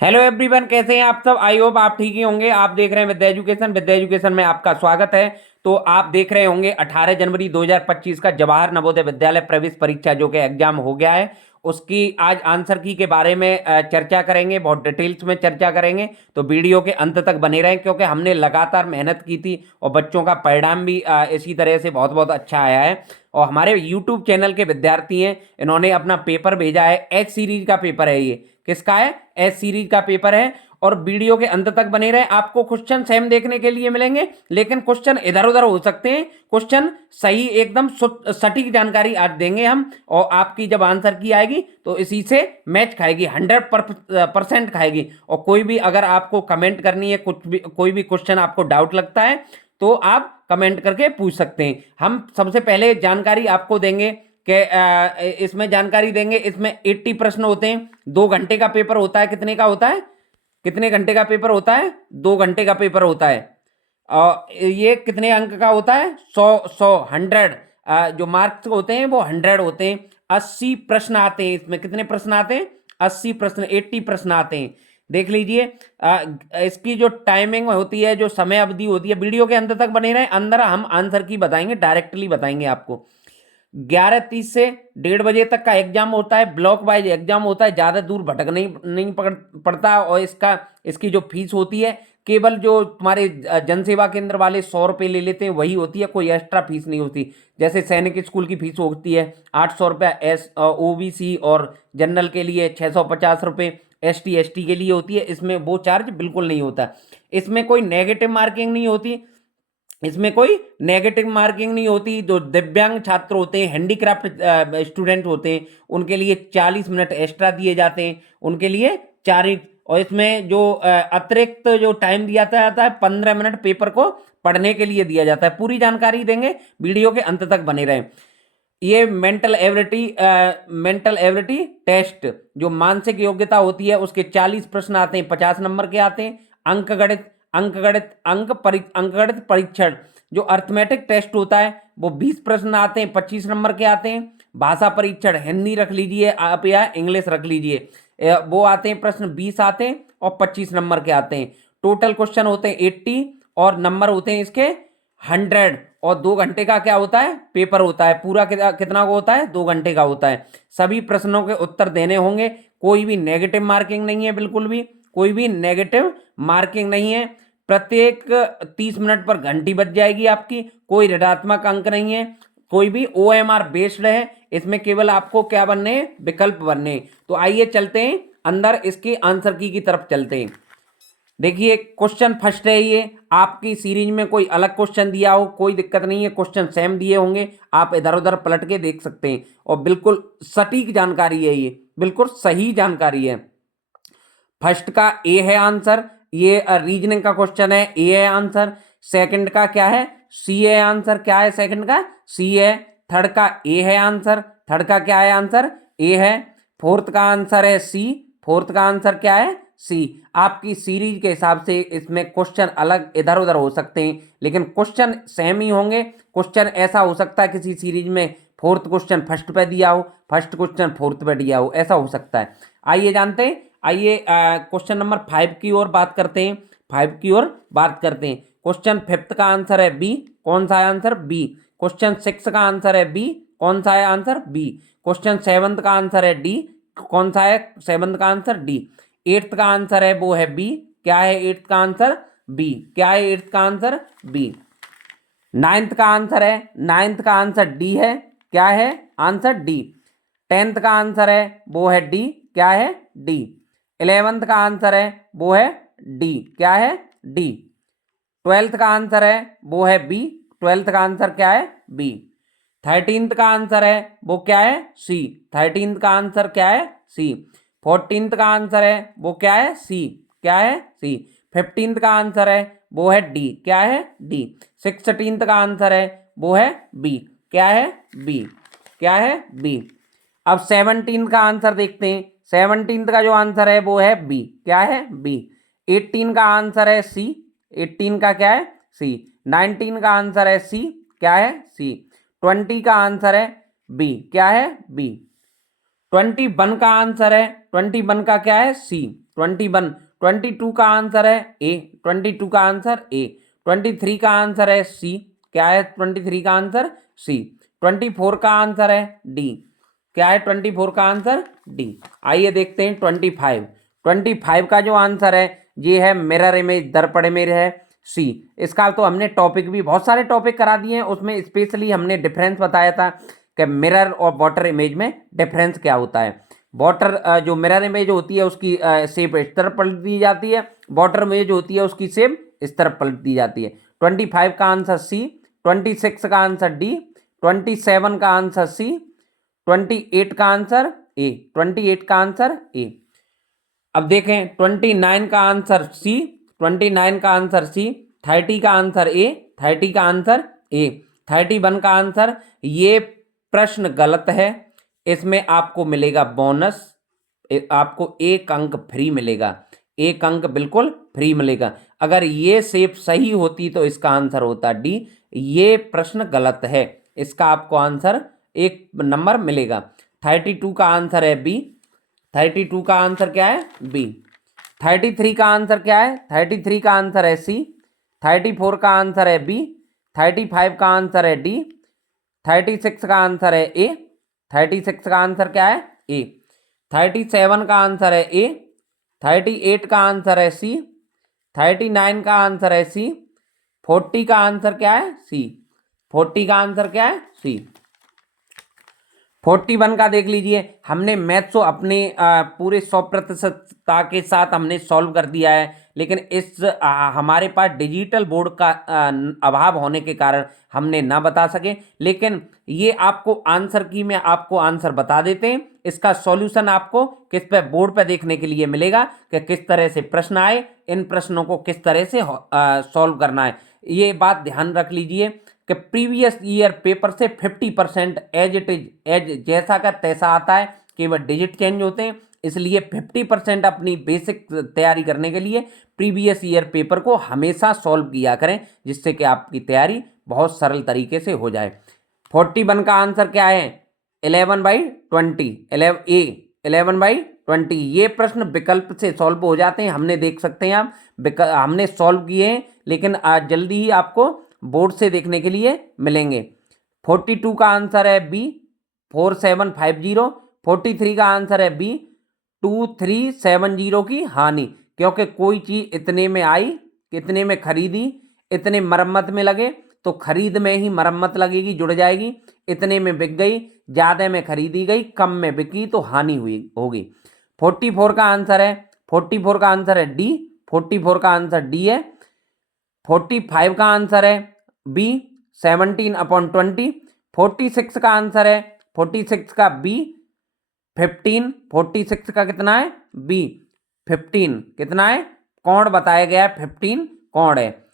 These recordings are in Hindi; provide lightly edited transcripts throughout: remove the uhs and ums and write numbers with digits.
हेलो एवरीवन, कैसे हैं आप सब। आई होप आप ठीक ही होंगे। आप देख रहे हैं विद्या एजुकेशन। विद्या एजुकेशन में आपका स्वागत है। तो आप देख रहे होंगे 18 जनवरी 2025 का जवाहर नवोदय विद्यालय प्रवेश परीक्षा जो कि एग्जाम हो गया है, उसकी आज आंसर की के बारे में चर्चा करेंगे। बहुत डिटेल्स में चर्चा करेंगे, तो वीडियो के अंत तक बने रहें क्योंकि हमने लगातार मेहनत की थी और बच्चों का परिणाम भी इसी तरह से बहुत बहुत अच्छा आया है। और हमारे यूट्यूब चैनल के विद्यार्थी हैं, इन्होंने अपना पेपर भेजा है। एच सीरीज का पेपर है ये। किसका है? एच सीरीज का पेपर है। और वीडियो के अंत तक बने रहे। आपको क्वेश्चन सेम देखने के लिए मिलेंगे, लेकिन क्वेश्चन इधर उधर हो सकते हैं। क्वेश्चन सही एकदम सटीक जानकारी आज देंगे हम, और आपकी जब आंसर की आएगी तो इसी से मैच खाएगी, 100% खाएगी। और कोई भी अगर आपको कमेंट करनी है, कुछ भी कोई भी क्वेश्चन आपको डाउट लगता है तो आप कमेंट करके पूछ सकते हैं। हम सबसे पहले जानकारी आपको देंगे कि इसमें जानकारी देंगे। इसमें 80 प्रश्न होते हैं। 2 घंटे का पेपर होता है। कितने का होता है? कितने घंटे का पेपर होता है? 2 घंटे का पेपर होता है। और ये कितने अंक का होता है? 100 100। जो मार्क्स होते हैं वो 100 होते हैं। 80 प्रश्न आते हैं। इसमें कितने प्रश्न आते हैं? 80 प्रश्न, 80 प्रश्न आते हैं। देख लीजिए। इसकी जो टाइमिंग होती है, जो समय अवधि होती है, वीडियो के अंत तक बने रहे। अंदर हम आंसर की बताएंगे, डायरेक्टली बताएंगे आपको। 11:30 से 1:30 बजे तक का एग्जाम होता है। ब्लॉक वाइज एग्जाम होता है, ज़्यादा दूर भटक नहीं पड़ता। और इसकी जो फीस होती है, केवल जो तुम्हारे जनसेवा केंद्र वाले 100 रुपये ले लेते हैं वही होती है। कोई एक्स्ट्रा फीस नहीं होती। जैसे सैनिक स्कूल की फीस होती है 800 रुपया, ओबीसी और जनरल के लिए 650 रुपये, एसटी एसटी के लिए होती है। इसमें वो चार्ज बिल्कुल नहीं होता। इसमें कोई नेगेटिव मार्किंग नहीं होती। इसमें कोई नेगेटिव मार्किंग नहीं होती। जो दिव्यांग छात्र होते हैं, हैंडीक्राफ्ट स्टूडेंट होते हैं, उनके लिए 40 मिनट एक्स्ट्रा दिए जाते हैं। उनके लिए 4। और इसमें जो अतिरिक्त जो टाइम दिया जाता है, 15 मिनट पेपर को पढ़ने के लिए दिया जाता है। पूरी जानकारी देंगे, वीडियो के अंत तक बने रहें। ये मेंटल एबिलिटी टेस्ट, जो मानसिक योग्यता होती है, उसके 40 प्रश्न आते हैं, 50 नंबर के आते हैं। अंकगणित परीक्षण, जो अर्थमेटिक टेस्ट होता है, वो 20 प्रश्न आते हैं, 25 नंबर के आते हैं। भाषा परीक्षण, हिंदी रख लीजिए आप या इंग्लिश रख लीजिए, वो आते हैं प्रश्न, 20 आते हैं और 25 नंबर के आते हैं। टोटल क्वेश्चन होते हैं 80 और नंबर होते हैं इसके 100। और 2 घंटे का क्या होता है? पेपर होता है। पूरा कितना को होता है? 2 घंटे का होता है। सभी प्रश्नों के उत्तर देने होंगे। कोई भी नेगेटिव मार्किंग नहीं है, बिल्कुल भी कोई भी नेगेटिव मार्किंग नहीं है। प्रत्येक 30 मिनट पर घंटी बज जाएगी आपकी। कोई ऋणात्मक अंक नहीं है। कोई भी OMR बेस्ड है। इसमें केवल आपको क्या बनने हैं? विकल्प बनने हैं। तो आइए चलते हैं अंदर, इसके आंसर की तरफ चलते हैं। देखिए, क्वेश्चन फर्स्ट है ये। आपकी सीरीज में कोई अलग क्वेश्चन दिया हो, कोई दिक्कत नहीं है, क्वेश्चन सेम दिए होंगे, आप इधर उधर पलट के देख सकते हैं। और बिल्कुल सटीक जानकारी है ये, बिल्कुल सही जानकारी है। फर्स्ट का ए है आंसर। ये रीजनिंग का क्वेश्चन है, ए है आंसर। सेकंड का क्या है? सी है आंसर। क्या है सेकंड का? सी है। थर्ड का ए है आंसर। थर्ड का क्या है आंसर? ए है। फोर्थ का आंसर है सी। फोर्थ का आंसर क्या है? सी। आपकी सीरीज के हिसाब से इसमें क्वेश्चन अलग इधर उधर हो सकते हैं, लेकिन क्वेश्चन सेम ही होंगे। क्वेश्चन ऐसा हो सकता है किसी सीरीज में फोर्थ क्वेश्चन फर्स्ट पे दिया हो, फर्स्ट क्वेश्चन फोर्थ पे दिया हो, ऐसा हो सकता है। आइए जानते हैं। आइए क्वेश्चन नंबर 5 की ओर बात करते हैं। 5 की ओर बात करते हैं। क्वेश्चन फिफ्थ का आंसर है बी। कौन सा है आंसर? बी। क्वेश्चन सिक्स का आंसर है बी। कौन सा है आंसर? बी। क्वेश्चन सेवंथ का आंसर है डी। कौन सा है सेवंथ का आंसर? डी। एट्थ का आंसर है वो है बी। क्या है एट्थ का आंसर? बी। क्या है एट्थ का आंसर? बी। नाइन्थ का आंसर है, नाइन्थ का आंसर डी है। क्या है आंसर? डी। टेंथ का आंसर है वो है डी। क्या है? डी। 11th का आंसर है वो है डी। क्या है? डी। 12th का आंसर है वो है बी। 12th का आंसर क्या है? बी। 13th का आंसर है वो क्या है? सी। 13th का आंसर क्या है? सी। 14th का आंसर है वो क्या है? सी। क्या है? सी। 15th का आंसर है वो है डी। क्या है? डी। 16th का आंसर है वो है बी। क्या है? बी। क्या है? बी। अब 17 का आंसर देखते हैं। 17 का जो आंसर है वो है बी। क्या है? बी। 18 का आंसर है सी। 18 का क्या है? सी। 19 का आंसर है सी। क्या है? सी। 20 का आंसर है बी। क्या है? बी। 21 का आंसर है, 21 का क्या है? सी। 21, 22 का आंसर है ए, 22 का आंसर ए, 23 का आंसर है सी, क्या है 23 का आंसर सी, 24 का आंसर है डी, क्या है 24 का आंसर डी। आइए देखते हैं 25, 25 का जो आंसर है ये है मिरर इमेज, दर्पण इमेज है सी। इसका तो हमने टॉपिक भी बहुत सारे टॉपिक करा दिए हैं, उसमें स्पेशली हमने डिफरेंस बताया था कि मिरर और वाटर इमेज में डिफरेंस क्या होता है। वाटर जो मिरर इमेज होती है उसकी शेप इस तरफ पलट दी जाती है, वाटर इमेज होती है उसकी शेप इस तरफ पलट दी जाती है। 25 का आंसर सी, 26 का आंसर डी, 27 का आंसर सी, 28 का आंसर ए, 28 का आंसर ए। अब देखें 29 का आंसर सी, 29 का आंसर सी, 30 का आंसर ए, 30 का आंसर ए, 31 का आंसर। ये प्रश्न गलत है, इसमें आपको मिलेगा बोनस, आपको 1 अंक फ्री मिलेगा, 1 अंक बिल्कुल फ्री मिलेगा। अगर ये शेप सही होती तो इसका आंसर होता डी। ये प्रश्न गलत है, इसका आपको आंसर 1 नंबर मिलेगा। 32 का आंसर है बी, 32 का आंसर क्या है बी। 33 का आंसर क्या है, 33 का आंसर है सी, 34 का आंसर है बी, 35 का आंसर है डी, 36 का आंसर है ए, 36 का आंसर क्या है ए, 37 का आंसर है ए, 38 का आंसर है सी, 39 का आंसर है सी, 40 का आंसर क्या है सी, 40 का आंसर क्या है सी। 41 का देख लीजिए, हमने मैथ्स को अपने पूरे 100% के साथ हमने सॉल्व कर दिया है, लेकिन इस हमारे पास डिजिटल बोर्ड का अभाव होने के कारण हमने ना बता सके। लेकिन ये आपको आंसर की में आपको आंसर बता देते हैं, इसका सॉल्यूशन आपको किस पे बोर्ड पे देखने के लिए मिलेगा कि किस तरह से प्रश्न आए, इन प्रश्नों को किस तरह से सॉल्व करना है। ये बात ध्यान रख लीजिए कि प्रीवियस ईयर पेपर से 50% एज इट इज, एज जैसा का तैसा आता है, केवल डिजिट चेंज होते हैं। इसलिए 50% अपनी बेसिक तैयारी करने के लिए प्रीवियस ईयर पेपर को हमेशा सॉल्व किया करें, जिससे कि आपकी तैयारी बहुत सरल तरीके से हो जाए। 41 का आंसर क्या है 11/20, 11/20। ये प्रश्न विकल्प से सॉल्व हो जाते हैं, हमने देख सकते हैं आप, हमने सॉल्व किए हैं, लेकिन आज जल्दी ही आपको बोर्ड से देखने के लिए मिलेंगे। 42 का आंसर है बी, 4750। 43 का आंसर है बी, 2370 की हानि, क्योंकि कोई चीज इतने में आई, कितने में खरीदी, इतने मरम्मत में लगे तो खरीद में ही मरम्मत लगेगी, जुड़ जाएगी। इतने में बिक गई, ज्यादा में खरीदी गई, कम में बिकी तो हानि हुई होगी। 44 का आंसर है, 44 का आंसर है डी, 44 का आंसर डी है। 45 का आंसर है बी, 17/20। 46 का आंसर है, 46 का बी, 15। 46 का कितना है बी, 15 कितना है, कोण बताया गया है, 15 कोण है।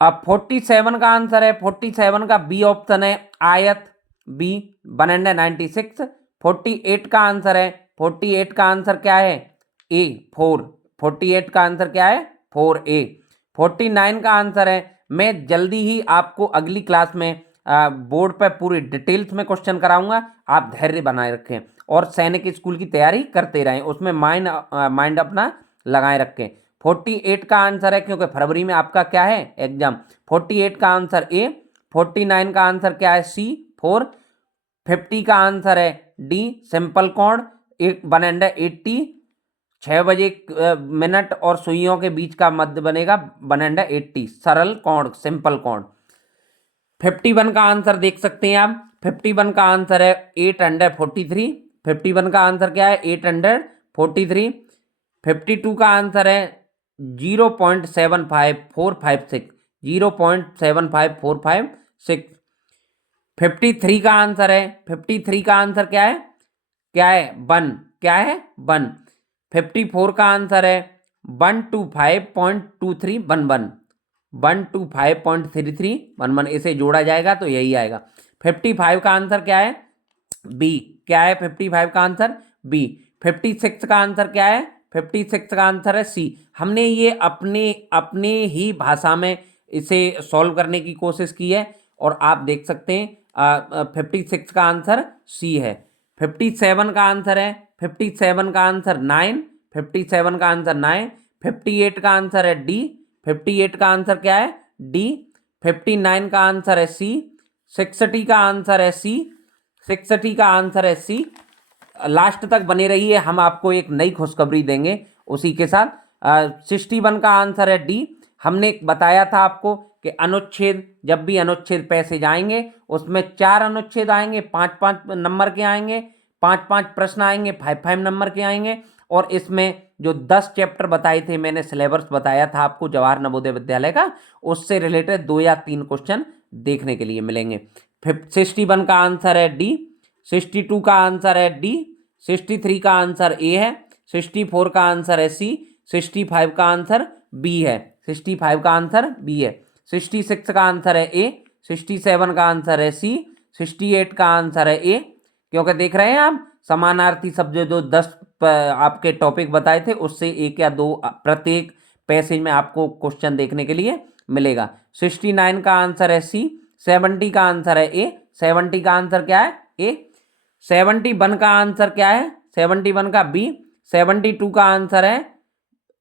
अब 47 का आंसर है, 47 का बी ऑप्शन है आयत, बी 196। 48 का आंसर है, 48 का आंसर क्या है ए, 4। 48 का आंसर क्या है 4A। 49 का आंसर है, मैं जल्दी ही आपको अगली क्लास में बोर्ड पर पूरी डिटेल्स में क्वेश्चन कराऊंगा, आप धैर्य बनाए रखें और सैनिक स्कूल की तैयारी करते रहें, उसमें माइंड अपना लगाए रखें। 48 का आंसर है, क्योंकि फरवरी में आपका क्या है एग्जाम। 48 का आंसर ए, 49 का आंसर क्या है सी, 4। 50 का आंसर है डी, सिंपल कोण, 180, 6 बजे और सुइयों के बीच का मध्य बनेगा 180, सरल कोण, सिंपल कोण। 51 का आंसर देख सकते हैं आप, 51 का आंसर है 843। 51 का आंसर क्या है 843। 52 का आंसर है 0.75456, 0.75456। 53 का आंसर है, 53 का आंसर क्या है 1, क्या है 1। 54 का आंसर है 125.2311, 125.3311, इसे जोड़ा जाएगा तो यही आएगा। 55 का आंसर क्या है बी, क्या है 55 का आंसर बी। 56 का आंसर क्या है, 56 का आंसर है सी। हमने ये अपने ही भाषा में इसे सॉल्व करने की कोशिश की है और आप देख सकते हैं 56 का आंसर सी है। 57 का आंसर है, 57 का आंसर 9। 57 का आंसर 9, 58 का आंसर है डी, 58 का आंसर क्या है डी, 59 का आंसर है सी, 60 का आंसर है सी, 60 का आंसर है सी। लास्ट तक बने रहिए, हम आपको एक नई खुशखबरी देंगे उसी के साथ। 61 का आंसर है डी। हमने बताया था आपको कि अनुच्छेद, जब भी अनुच्छेद पैसे जाएंगे उसमें 4 अनुच्छेद आएंगे, 5-5 नंबर के आएंगे, 5-5 प्रश्न आएंगे, 5-5 नंबर के आएंगे। और इसमें जो 10 चैप्टर बताए थे, मैंने सिलेबस बताया था आपको जवाहर नवोदय विद्यालय का, उससे रिलेटेड 2 या 3 क्वेश्चन देखने के लिए मिलेंगे। 61 का आंसर है डी, 62 का आंसर है डी, 63 का आंसर ए है, 64 का आंसर है सी, 65 का आंसर बी है, 65 का आंसर बी है, 66 का आंसर है ए, 67 का आंसर है सी, 68 का आंसर है ए। क्योंकि देख रहे हैं आप, समानार्थी शब्द जो 10 आपके टॉपिक बताए थे उससे 1 या 2 प्रत्येक पैसेज में आपको क्वेश्चन देखने के लिए मिलेगा। 69 का आंसर है सी, 70 का आंसर है ए, 70 का आंसर क्या है ए, 71 का आंसर क्या है 71 का बी, 72 का आंसर है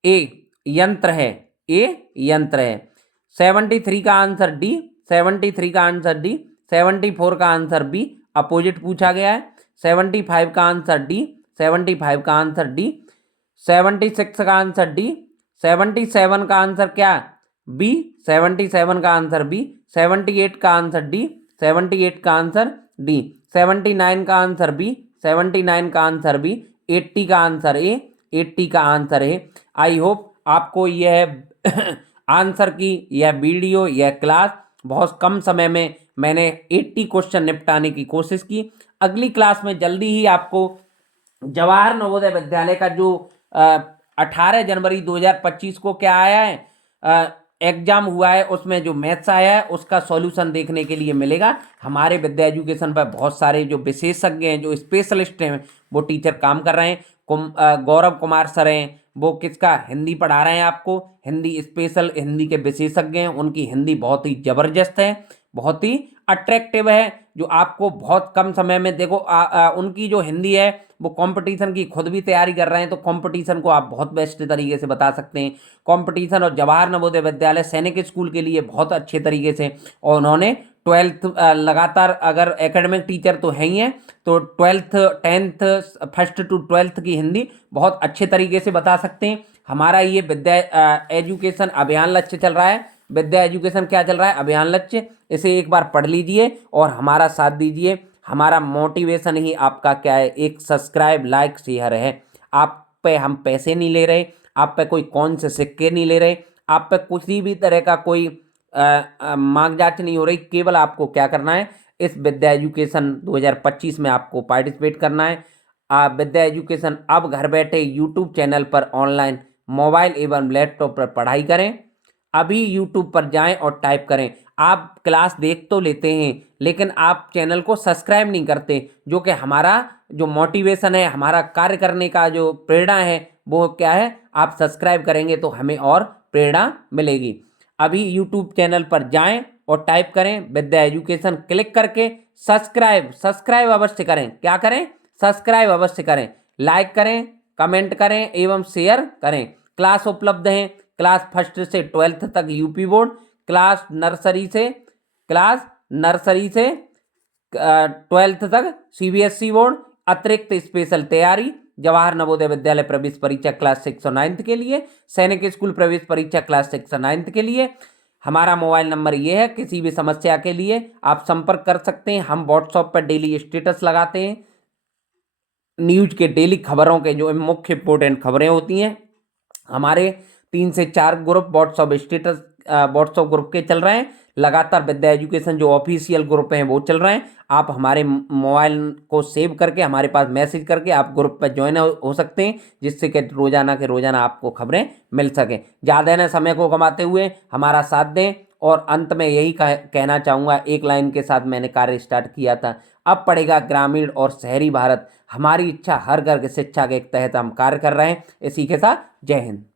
ए यंत्र है, ए यंत्र है, 73 का आंसर डी, 73 का आंसर डी, 74 का आंसर बी अपोजिट पूछा गया है, 75 का आंसर डी, 75 का आंसर डी, 76 का आंसर डी, 77 का आंसर क्या बी, 77 का आंसर बी, 78 का आंसर डी, 78 का आंसर डी, 79 का आंसर बी, 79 का आंसर बी, 80 का आंसर ए, 80 का आंसर है। आई होप आपको यह आंसर की यह वीडियो, यह क्लास बहुत कम समय में मैंने 80 क्वेश्चन निपटाने की कोशिश की। अगली क्लास में जल्दी ही आपको जवाहर नवोदय विद्यालय का जो 18 जनवरी 2025 को क्या आया है एग्जाम हुआ है, उसमें जो मैथ्स आया है उसका सॉल्यूशन देखने के लिए मिलेगा। हमारे विद्या एजुकेशन पर बहुत सारे जो विशेषज्ञ हैं, जो स्पेशलिस्ट हैं, वो टीचर काम कर रहे हैं। गौरव कुमार सर हैं, वो किसका हिंदी पढ़ा रहे हैं आपको, हिंदी स्पेशल, हिंदी के विशेषज्ञ हैं। उनकी हिंदी बहुत ही ज़बरदस्त है, बहुत ही अट्रैक्टिव है, जो आपको बहुत कम समय में देखो उनकी जो हिंदी है वो कंपटीशन की खुद भी तैयारी कर रहे हैं, तो कंपटीशन को आप बहुत बेस्ट तरीके से बता सकते हैं। कंपटीशन और जवाहर नवोदय विद्यालय सैनिक स्कूल के लिए बहुत अच्छे तरीके से, और उन्होंने 12th लगातार, अगर एकेडमिक टीचर तो है ही हैं, तो 12th 10th 1st to 12th की हिंदी बहुत अच्छे तरीके से बता सकते हैं। हमारा ये विद्या एजुकेशन अभियान लक्ष्य चल रहा है, विद्या एजुकेशन क्या चल रहा है अभियान लक्ष्य, इसे एक बार पढ़ लीजिए और हमारा साथ दीजिए। हमारा मोटिवेशन ही आपका क्या है, एक सब्सक्राइब, लाइक, शेयर है। आप पे हम पैसे नहीं ले रहे, आप पे कोई कौन से सिक्के नहीं ले रहे, आप पे किसी भी तरह का कोई मांग जांच नहीं हो रही। केवल आपको क्या करना है, इस विद्या एजुकेशन 2025 में आपको पार्टिसिपेट करना है। आप विद्या एजुकेशन अब घर बैठे यूट्यूब चैनल पर ऑनलाइन मोबाइल एवं लैपटॉप पर पढ़ाई करें। अभी यूट्यूब पर जाएं और टाइप करें। आप क्लास देख तो लेते हैं लेकिन आप चैनल को सब्सक्राइब नहीं करते, जो कि हमारा जो मोटिवेशन है, हमारा कार्य करने का जो प्रेरणा है वो क्या है, आप सब्सक्राइब करेंगे तो हमें और प्रेरणा मिलेगी। अभी यूट्यूब चैनल पर जाएं और टाइप करें विद्या एजुकेशन, क्लिक करके सब्सक्राइब अवश्य करें। क्या करें, सब्सक्राइब अवश्य करें, लाइक करें, कमेंट करें एवं शेयर करें। क्लास उपलब्ध हैं, क्लास 1st से 12th तक यूपी बोर्ड, क्लास नर्सरी से 12th तक सीबीएसई बोर्ड, अतिरिक्त स्पेशल तैयारी जवाहर नवोदय विद्यालय प्रवेश परीक्षा क्लास 6 और 9th के लिए, सैनिक स्कूल प्रवेश परीक्षा क्लास 6 और 9th के लिए। हमारा मोबाइल नंबर ये है, किसी भी समस्या के लिए आप संपर्क कर सकते हैं। हम व्हाट्सएप पर डेली स्टेटस लगाते हैं, न्यूज के डेली खबरों के जो मुख्य इंपोर्टेंट खबरें होती हैं। हमारे 3 से 4 group WhatsApp status WhatsApp group के चल रहे हैं। लगातार विद्या एजुकेशन जो ऑफिशियल ग्रुप हैं वो चल रहे हैं। आप हमारे मोबाइल को सेव करके हमारे पास मैसेज करके आप ग्रुप पर ज्वाइन हो सकते हैं, जिससे कि रोजाना के रोजाना आपको खबरें मिल सकें। ज़्यादा न समय को कमाते हुए हमारा साथ दें। और अंत में यही कहना चाहूँगा, एक लाइन के साथ मैंने कार्य स्टार्ट किया था, अब पढ़ेगा ग्रामीण और शहरी भारत। हमारी इच्छा हर घर की शिक्षा के तहत हम कार्य कर रहे हैं। इसी के साथ जय हिंद।